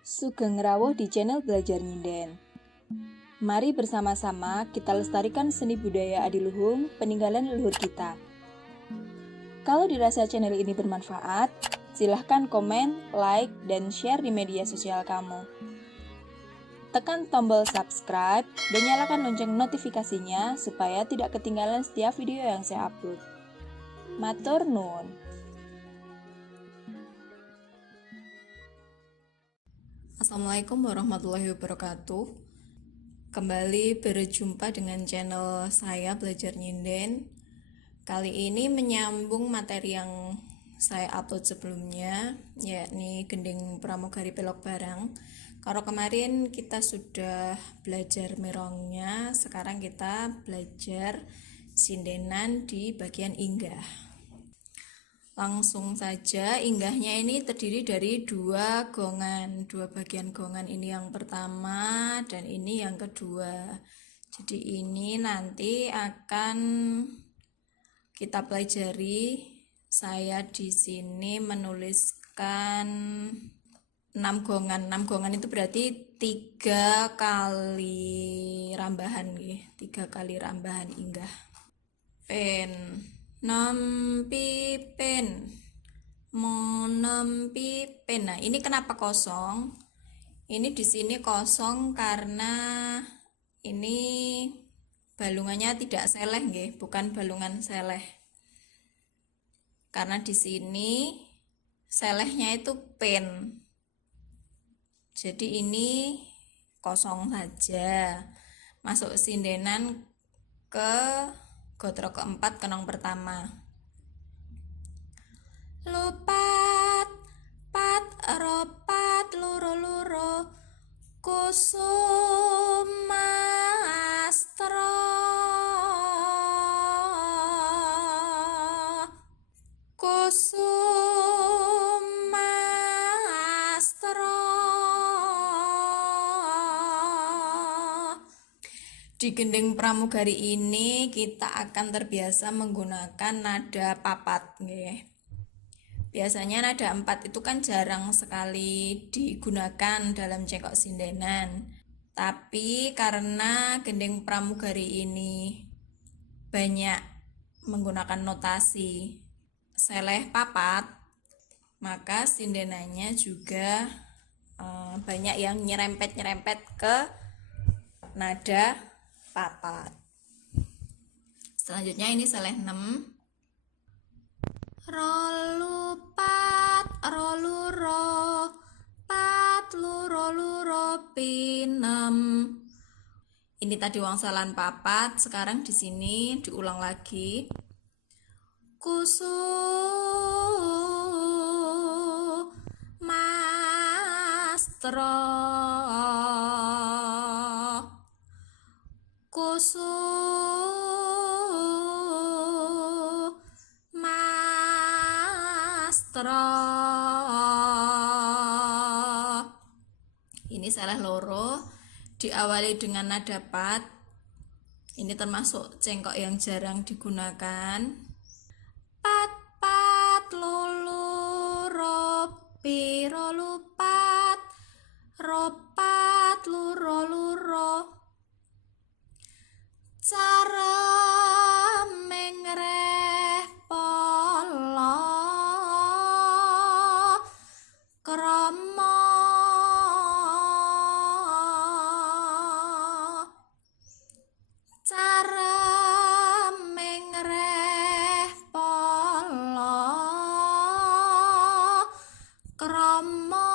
Sugeng rawuh di channel Belajar Nyinden. Mari bersama-sama kita lestarikan seni budaya adiluhung peninggalan leluhur kita. Kalau dirasa channel ini bermanfaat, silahkan komen, like, dan share di media sosial kamu. Tekan tombol subscribe dan nyalakan lonceng notifikasinya supaya tidak ketinggalan setiap video yang saya upload. Matur nuwun. Assalamualaikum warahmatullahi wabarakatuh. Kembali berjumpa dengan channel saya Belajar Nyinden. Kali ini menyambung materi yang saya upload sebelumnya, yakni Gending Pramugari Pelok Barang. Kalau kemarin kita sudah belajar merongnya, sekarang kita belajar sindenan di bagian inggah. Langsung saja, inggahnya ini terdiri dari dua bagian gongan, ini yang pertama dan ini yang kedua. Jadi ini nanti akan kita pelajari. Saya di sini menuliskan 6 gongan. 6 gongan itu berarti 3 kali rambahan, 3 kali rambahan inggah. Pen nempi pen, menempi pen. Nah, ini kenapa kosong? Ini di sini kosong karena ini balungannya tidak seleh, bukan balungan seleh. Karena di sini selehnya itu pen. Jadi ini kosong saja. Masuk sindenan ke gotro keempat, kenong pertama. Lupat pat ropat loro loro kusumastra Di gending pramugari ini kita akan terbiasa menggunakan nada papat, Biasanya nada 4 itu kan jarang sekali digunakan dalam cengkok sindenan. Tapi karena gending pramugari ini banyak menggunakan notasi seleh papat, maka sindenannya juga banyak yang nyerempet-nyerempet ke nada papat. Selanjutnya ini seleh 6. Rolu pat rolu ro pat luro luro pinem. Ini tadi wangsalan papat, sekarang di sini diulang lagi. Kusu mastro kusu mastro. Ini salah loro, diawali dengan nada pat. Ini termasuk cengkok yang jarang digunakan. Pat pat lulu ropi rolu pat ropat luro luro. Cara mengreh polo kromo. Cara mengreh polo kromo.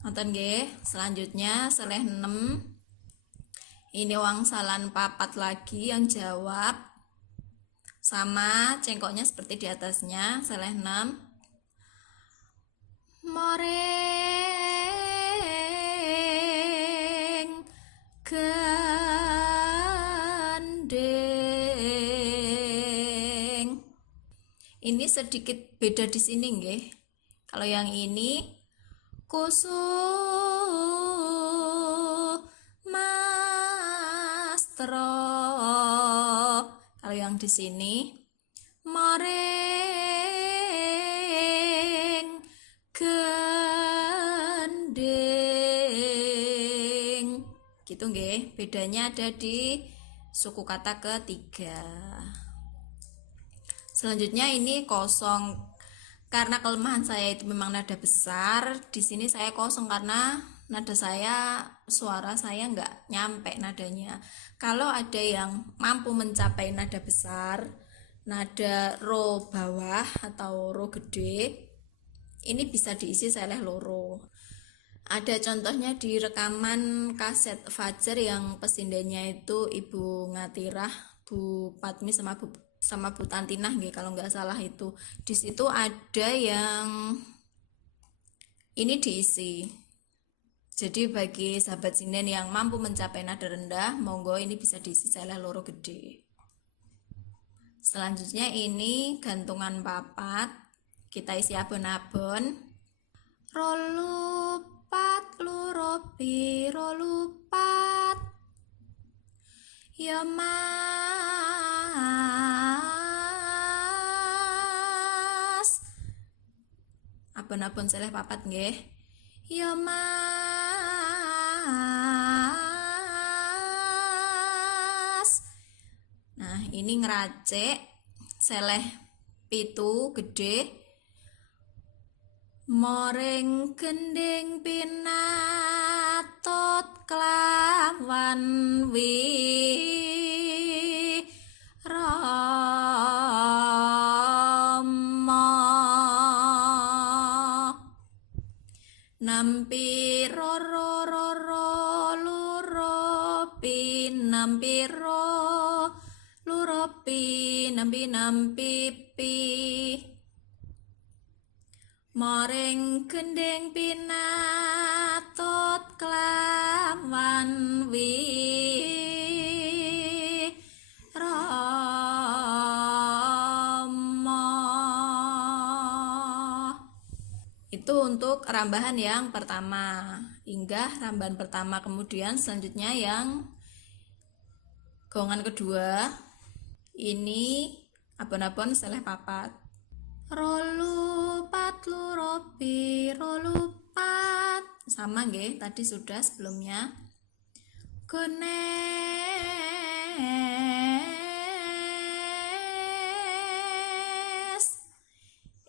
Nonton selanjutnya seleh 6. Ini wangsalan papat lagi yang jawab. Sama cengkoknya seperti di atasnya, seleh 6. Moreng gandeng. Ini sedikit beda di sini, Kalau yang ini kusu mastro. Kalau yang di sini moreng Bedanya ada di suku kata ketiga. Selanjutnya ini kosong. Karena kelemahan saya itu memang nada besar, di sini saya kosong karena nada saya, suara saya nggak nyampe nadanya. Kalau ada yang mampu mencapai nada besar, nada ro bawah atau ro gede, ini bisa diisi seleh loro. Ada contohnya di rekaman kaset Fajar yang pesindanya itu Ibu Ngatirah, Bu Patmi sama Bu Tantinah nggih, kalau nggak salah itu. Di situ ada yang ini diisi. Jadi bagi sahabat sinden yang mampu mencapai nada rendah, monggo ini bisa diisi seleh loro gede. Selanjutnya ini gantungan papat. Kita isi abon-abon. Rolupat luropi rolupat. Ya Mas. Abon-abon seleh papat nggih. Ya Mas. Nah, ini ngeracek seleh pitu gede. Moreng gending pinatot kelawan wirama nampi roro roro luropi nampi ro luropi nampi nampi pi Moreng gendeng pinatot kelawan wirama. Itu untuk rambahan yang pertama. Inggah rambahan pertama, kemudian selanjutnya yang gongan kedua. Ini abon-abon seleh papat. Rolupat luropi rolupat, sama nggih, tadi sudah sebelumnya. Gones,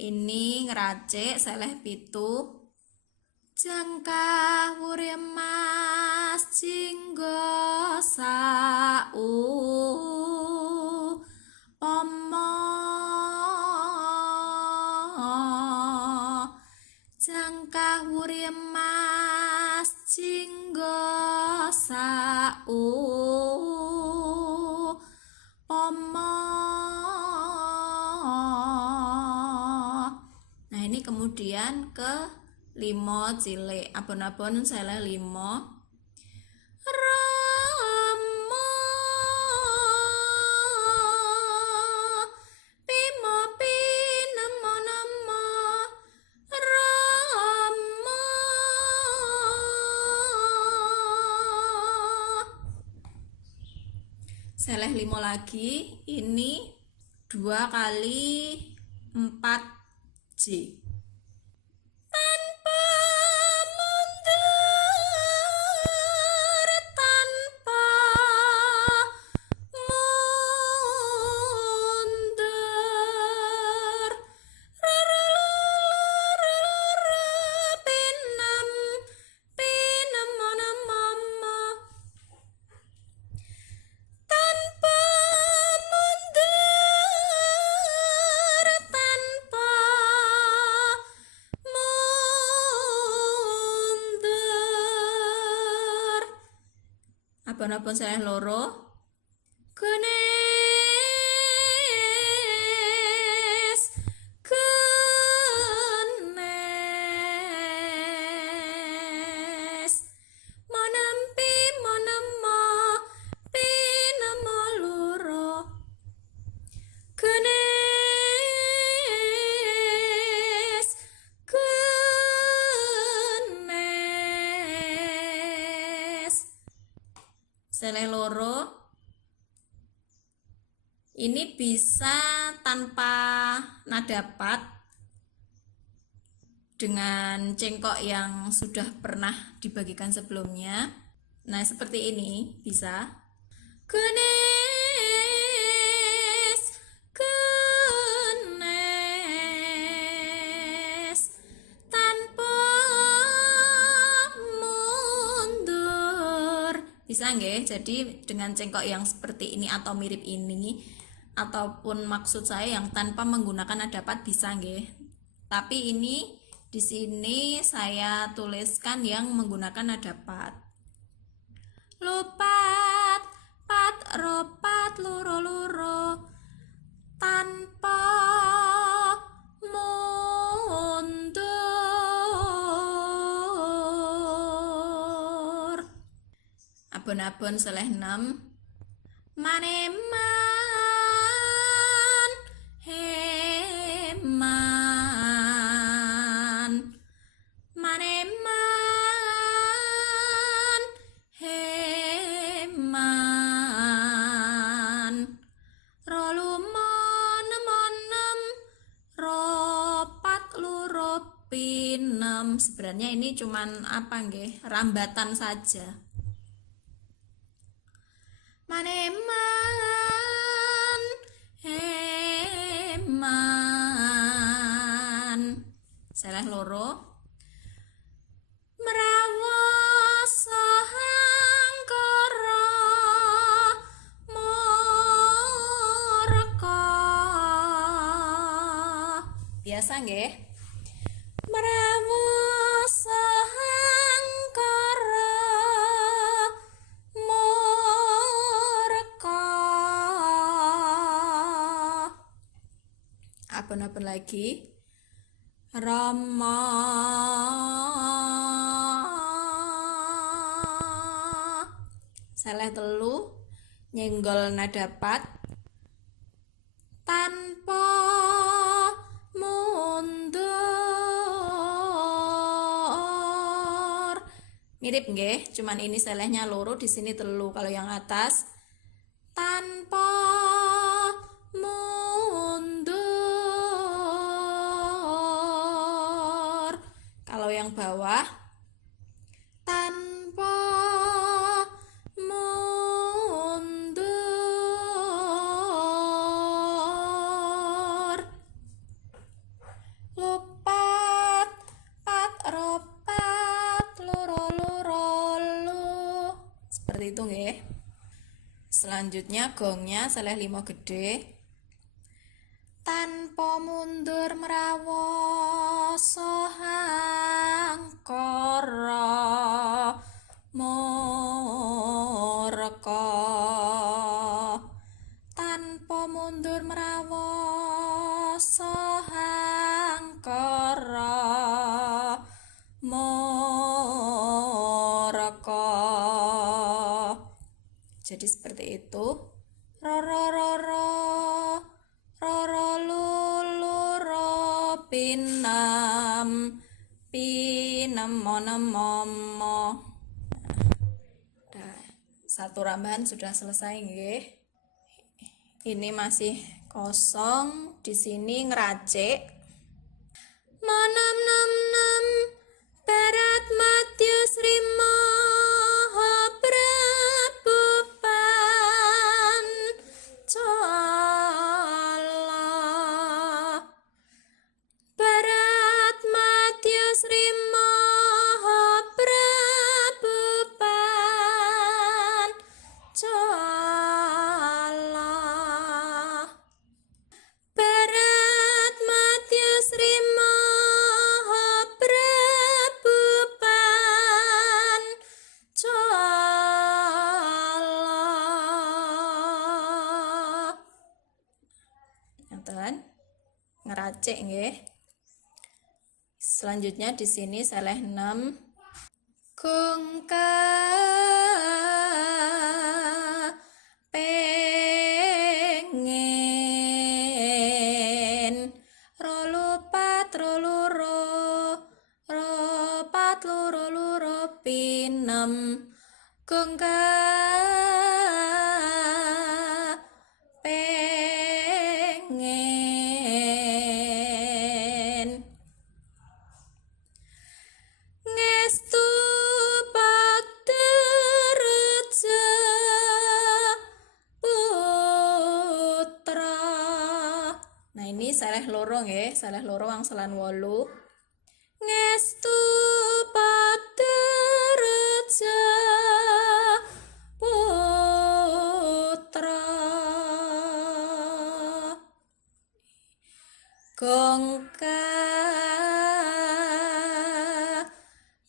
ini ngeracek seleh pitu. Jangka wuri mas jinggo sau pomo jangka wuri mas jinggo sau pomo. Nah, ini kemudian ke limo cilik, abon-abon seleh limo. Ramo pimo pinamo namo Ramo. Seleh limo lagi, ini 2 kali 4 J. Abon-abon seleh loro. Genes genes monampi monamo pinamo loro. Genes genes seleh loro. Ini bisa tanpa nada pat dengan cengkok yang sudah pernah dibagikan sebelumnya. Nah, seperti ini bisa. Genes, genes, tanpa mundur. Bisa nggih? Jadi dengan cengkok yang seperti ini atau mirip ini, ataupun maksud saya yang tanpa menggunakan nada pat bisa nggih. Tapi ini di sini saya tuliskan yang menggunakan nada pat. Lopat, pat, ropat, loro, loro, tanpa mundur. Abon-abon seleh 6. Maneman, heman, maneman, heman, rolu monem, ropat loro pinem. Sebenarnya ini cuman apa nggih? Rambatan saja. Maneman, heman, salah loro. Merawoso hangkara morka. Biasa nggih? Merawoso hangkara morka. Apa lagi? Rama, salah telu, nyenggol nada pat, tanpa mundur. Mirip nggih, cuman ini salahnya loro, di sini telu. Kalau yang atas tanpa mundur. Kalau yang bawah tanpa mundur. Lopat, pat, ropat, loro, loro, lu. Seperti itu nggih. Selanjutnya gongnya salah 5 gede. Tanpa mundur merawoso hangkara morka. Tanpa mundur merawoso hangkara morka. Jadi seperti itu. Roro, roro, roro, lulu, ro, pinam, pinam, mono, momo. Nah, satu rambahan sudah selesai nggih. Ini masih kosong. Di sini ngeracik. Monam nam nam barat matya srimo prabupan cala. Barat matya srimo prabupan cala. Barat matya srimo prabupan cala. Ngaten. Ngeracik nggih. Selanjutnya di sini salah 6. Gongka pengen rolupat roluro ropat loro pinem. Gongka pengen ngestu bater Nah, ini saleh loro nggih, saleh loro wangsulan 8. Ngestu padha reja putra gongka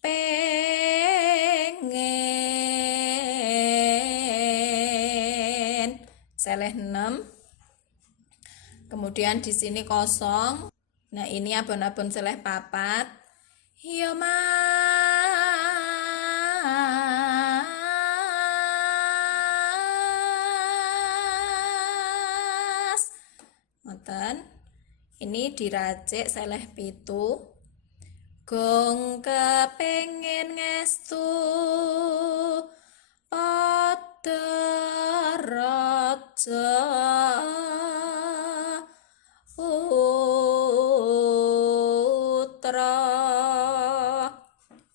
pengen saleh 6. Kemudian di sini kosong. Nah, ini abon-abon saleh 4. Yo Mas. Ngoten. Ini diracik saleh 7. Gong kepengin ngestu padha raja putra.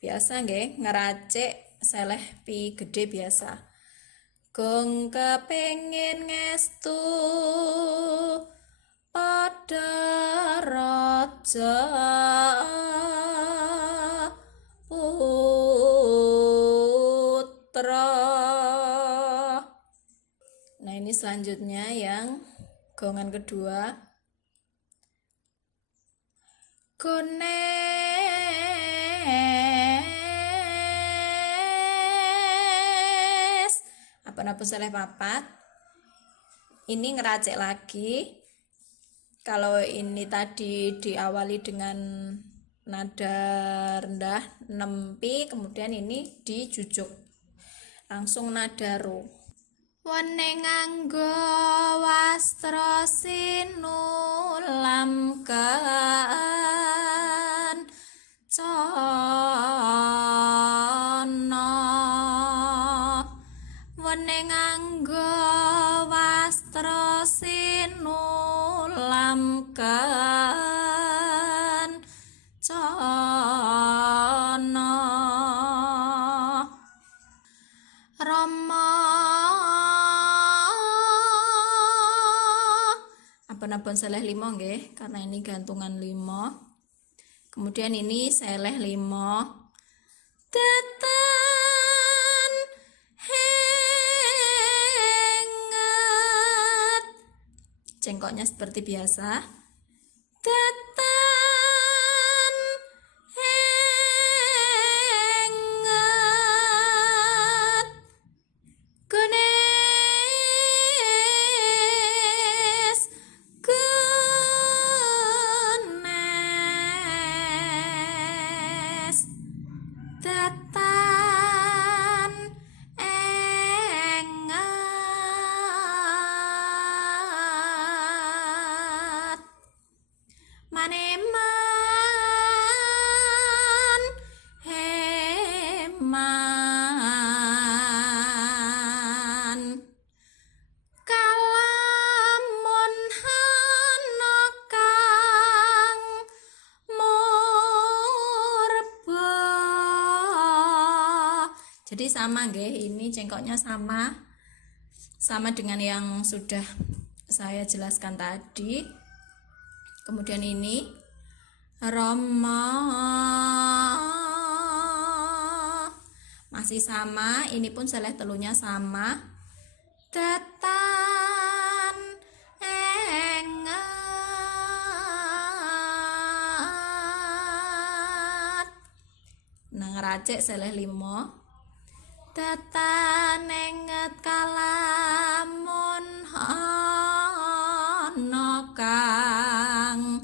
Biasa nggih ngeracik saleh pi gede biasa. Gong kepengin ngestu pada raja putra. Nah, ini selanjutnya yang gongan kedua. Gones apa-apa saleh 4. Ini ngeracik lagi. Kalau ini tadi diawali dengan nada rendah 6 pi, kemudian ini dijujuk langsung nada ru. Wene nganggo wastra sinulam kan cono. Wene nganggo wastra sinulam kan cono. Rama apa-apa saleh 5 nggih, karena ini gantungan 5. Kemudian ini saleh 5. Tetan hengat. Cengkoknya seperti biasa. Tetan hengat. Gones gones. Tetan engat. Maneman heman. Kalamun hana kang murba. Jadi sama nggih, ini cengkoknya sama dengan yang sudah saya jelaskan tadi. Kemudian ini Rama masih sama, ini pun saleh telunya sama. Tetan engat. Nah, ngeracik saleh 5. Tetan enget kalamun ana kang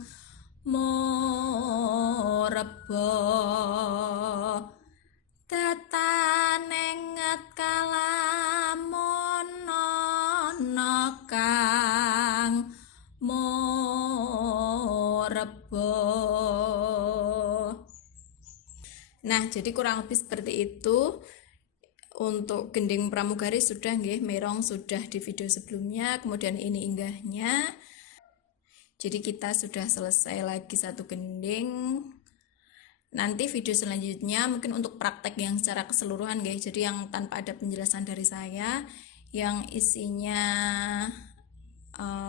murba. Tetan enget kalamun ana kang murba. Nah, jadi kurang lebih seperti itu. Untuk gending pramugari sudah nggih, merong sudah di video sebelumnya, kemudian ini inggahnya. Jadi kita sudah selesai lagi satu gending. Nanti video selanjutnya mungkin untuk praktek yang secara keseluruhan guys, jadi yang tanpa ada penjelasan dari saya, yang isinya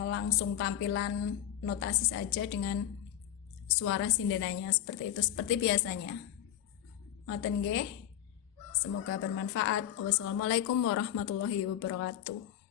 langsung tampilan notasi saja dengan suara sindenanya seperti itu, seperti biasanya. Ngoten nggih. Semoga bermanfaat. Wassalamualaikum warahmatullahi wabarakatuh.